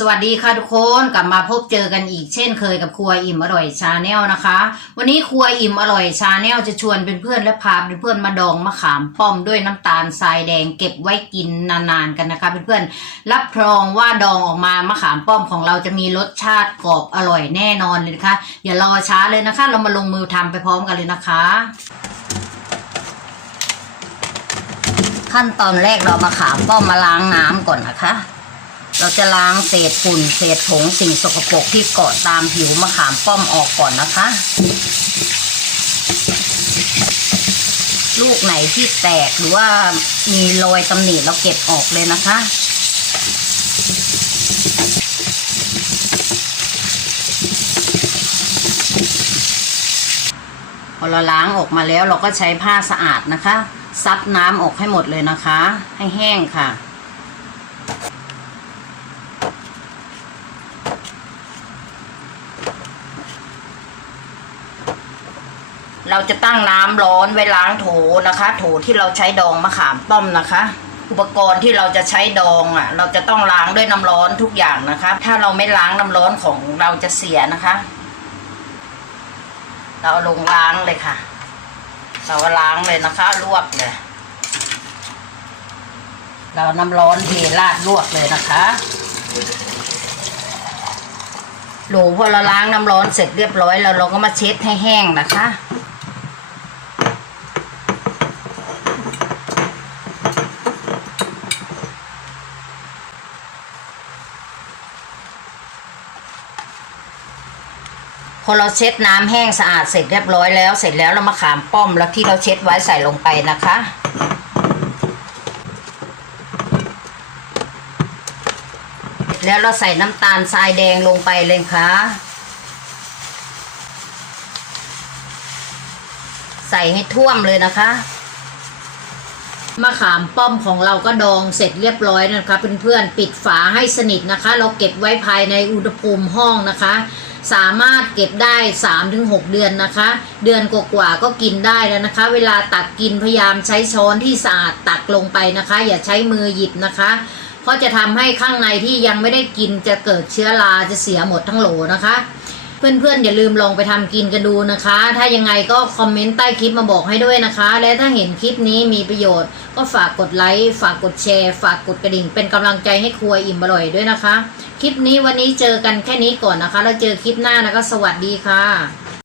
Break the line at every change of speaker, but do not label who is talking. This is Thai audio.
สวัสดีค่ะทุกคนกลับมาพบเจอกันอีกเช่นเคยกับครัวอิ่มอร่อยชาแนลนะคะ วันนี้ครัวอิ่มอร่อยชาแนลจะชวนเป็นเพื่อนและพาเเพื่อนมาดองมะขามป้อมด้วยน้ำตาลทรายแดงเก็บไว้กินนานๆกันนะคะเพื่อนๆรับรองว่าดองออกมามะขามป้อมของเราจะมีรสชาติกรอบอร่อยแน่นอนเลยนะคะอย่ารอช้าเลยนะคะ เรามาลงมือทำไปพร้อมกันเลยนะคะ ขั้นตอนแรกเรามาขามป้อมมาล้างน้ำก่อนนะคะ เราจะล้างเศษฝุ่นเศษผงสิ่งสกปรกที่เกาะตามผิวมะขามป้อมออกก่อนนะคะ ลูกไหนที่แตกหรือว่ามีรอยตำหนิเราเก็บออกเลยนะคะพอเราล้างออกมาแล้วเราก็ใช้ผ้าสะอาดนะคะ ซับน้ำออกให้หมดเลยนะคะ ให้แห้งค่ะ เราจะตั้งน้ำร้อนไว้ล้างโถนะคะ โถที่เราใช้ดองมะขามป้มนะคะอุปกรณ์ที่เราจะใช้ดองอะ เราจะต้องล้างด้วยน้ำร้อนทุกอย่างนะคะ ถ้าเราไม่ล้างน้ำร้อนของเราจะเสียนะคะ เราลงล้างเลยค่ะ เราล้างเลยนะคะ ลวกเลย เราน้ำร้อนเทราดลวกเลยนะคะหลพอเราล้างน้ำร้อนเสร็จเรียบร้อยแล้วเราก็มาเช็ดให้แห้งนะคะ พอเราเช็ดน้ำแห้งสะอาดเสร็จเรียบร้อยแล้ว เสร็จแล้วเรามาขามป้อมแล้วที่เราเช็ดไว้ใส่ลงไปนะคะ แล้วเราใส่น้ำตาลทรายแดงลงไปเลยค่ะ ใส่ให้ท่วมเลยนะคะมะขามป้อมของเราก็ดองเสร็จเรียบร้อยนะคะเพื่อนๆปิดฝาให้สนิทนะคะ เราเก็บไว้ภายในอุณหภูมิห้องนะคะ สามารถเก็บได้ 3-6 เดือนนะคะ เดือนกว่าๆก็กินได้แล้วนะคะ เวลาตักกินพยายามใช้ช้อนที่สะอาดตักลงไปนะคะ อย่าใช้มือหยิบนะคะเพราะจะทำให้ข้างในที่ยังไม่ได้กินจะเกิดเชื้อราจะเสียหมดทั้งโหลนะคะ เพื่อนๆอย่าลืมลองไปทำกินกันดูนะคะ ถ้ายังไงก็คอมเมนต์ใต้คลิปมาบอกให้ด้วยนะคะ และถ้าเห็นคลิปนี้มีประโยชน์ ก็ฝากกดไลค์ฝากกดแชร์ ฝากกดกระดิ่ง เป็นกำลังใจให้ครัวอิ่มอร่อยด้วยนะคะ คลิปนี้วันนี้เจอกันแค่นี้ก่อนนะคะแล้วเจอคลิปหน้านะคะ สวัสดีค่ะ